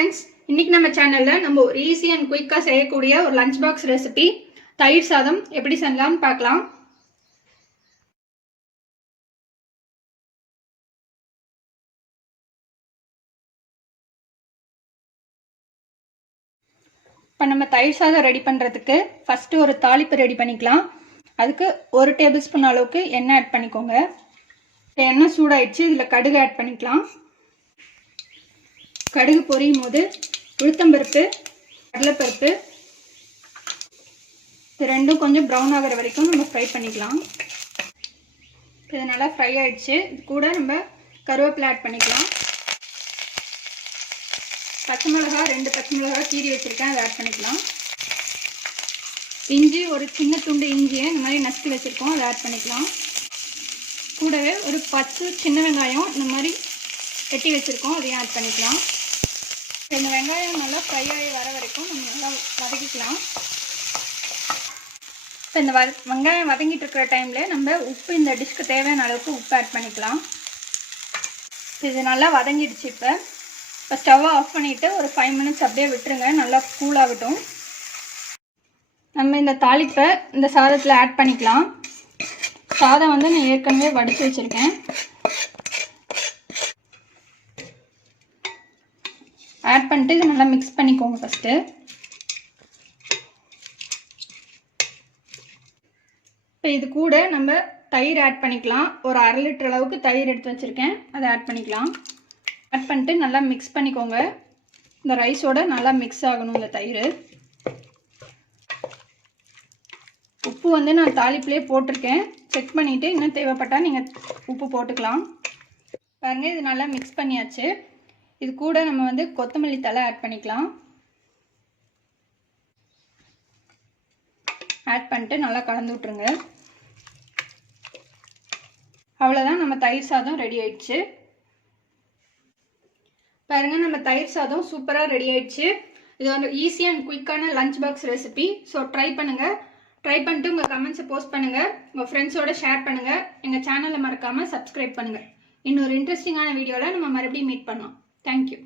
friends, இன்னைக்கு நம்ம சேனல்ல நம்ம ஒரு ஈஸி அண்ட் குயிக்கா செய்யக்கூடிய ஒரு லஞ்ச் பாக்ஸ் ரெசிபி தயிர் சாதம் எப்படி செய்யலாம்னு பார்க்கலாம். இப்போ நம்ம தயிர் சாதம் ரெடி பண்ணுறதுக்கு ஃபஸ்ட்டு ஒரு தாளிப்பு ரெடி பண்ணிக்கலாம். அதுக்கு 1 டேபிள் ஸ்பூன் அளவுக்கு எண்ணெய் ஆட் பண்ணிக்கோங்க. எண்ணெய் சூடாயிடுச்சு, இதில் கடுகு ஆட் பண்ணிக்கலாம். கடுகு பொரியும் போது உளுத்தம்பருப்பு, கடலைப்பருப்பு இது ரெண்டும் கொஞ்சம் ப்ரௌன் ஆகிற வரைக்கும் நம்ம ஃப்ரை பண்ணிக்கலாம். இது நல்லா ஃப்ரை ஆகிடுச்சு. இது கூட நம்ம கருவேப்பிலை ஆட் பண்ணிக்கலாம். பச்சை மிளகா 2 பச்சை மிளகா கீறி வச்சுருக்கேன், அதை ஆட் பண்ணிக்கலாம். இஞ்சி ஒரு சின்ன துண்டு இஞ்சியை இந்த மாதிரி நசுக்கி வச்சுருக்கோம், அதை ஆட் பண்ணிக்கலாம். கூடவே ஒரு 10 சின்ன வெங்காயம் இந்த மாதிரி வெட்டி வச்சுருக்கோம், அதையும் ஆட் பண்ணிக்கலாம். இந்த வெங்காயம் நல்லா ஃப்ரை ஆகி வர வரைக்கும் நம்ம நல்லா வதக்கிக்கலாம். இப்போ இந்த வெங்காயம் வதங்கிட்டு இருக்கிற டைமில் நம்ம உப்பு இந்த டிஷ்க்கு தேவையான அளவுக்கு உப்பு ஆட் பண்ணிக்கலாம். இது நல்லா வதங்கிடுச்சு. இப்போ ஸ்டவ்வை ஆஃப் பண்ணிவிட்டு ஒரு 5 மினிட்ஸ் அப்படியே விட்டுருங்க, நல்லா கூல் ஆகட்டும். நம்ம இந்த தாளிப்பை இந்த சாதத்தில் ஆட் பண்ணிக்கலாம். சாதம் வந்து நான் ஏற்கனவே வடித்து வச்சுருக்கேன். ஆட் பண்ணிட்டு இதை நல்லா மிக்ஸ் பண்ணிக்கோங்க. ஃபஸ்ட்டு இப்போ இது கூட நம்ம தயிர் ஆட் பண்ணிக்கலாம். ஒரு 1/2 லிட்டர் அளவுக்கு தயிர் எடுத்து வச்சுருக்கேன், அதை ஆட் பண்ணிக்கலாம். ஆட் பண்ணிட்டு நல்லா மிக்ஸ் பண்ணிக்கோங்க. இந்த ரைஸோட நல்லா மிக்ஸ் ஆகணும் இந்த தயிர். உப்பு வந்து நான் தாளிப்புலேயே போட்டிருக்கேன், செக் பண்ணிவிட்டு இன்னும் தேவைப்பட்டால் நீங்கள் உப்பு போட்டுக்கலாம். பாருங்கள், இது நல்லா மிக்ஸ் பண்ணியாச்சு. இது கூட நம்ம வந்து கொத்தமல்லி தழை ஆட் பண்ணிக்கலாம். ஆட் பண்ணிட்டு நல்லா கலந்து விட்ருங்க. அவ்வளோதான், நம்ம தயிர் சாதம் ரெடி ஆயிடுச்சு. பாருங்கள், நம்ம தயிர் சாதம் சூப்பராக ரெடி ஆயிடுச்சு. இது ஒரு ஈஸி அண்ட் குயிக்கான lunch box recipe. So try பண்ணுங்கள். ட்ரை பண்ணிட்டு உங்கள் கமெண்ட்ஸை போஸ்ட் பண்ணுங்கள், உங்கள் ஃப்ரெண்ட்ஸோட ஷேர் பண்ணுங்கள். எங்கள் சேனலை மறக்காமல் சப்ஸ்கிரைப் பண்ணுங்கள். இன்னொரு இன்ட்ரெஸ்டிங்கான வீடியோவில் நம்ம மறுபடியும் மீட் பண்ணலாம். Thank you.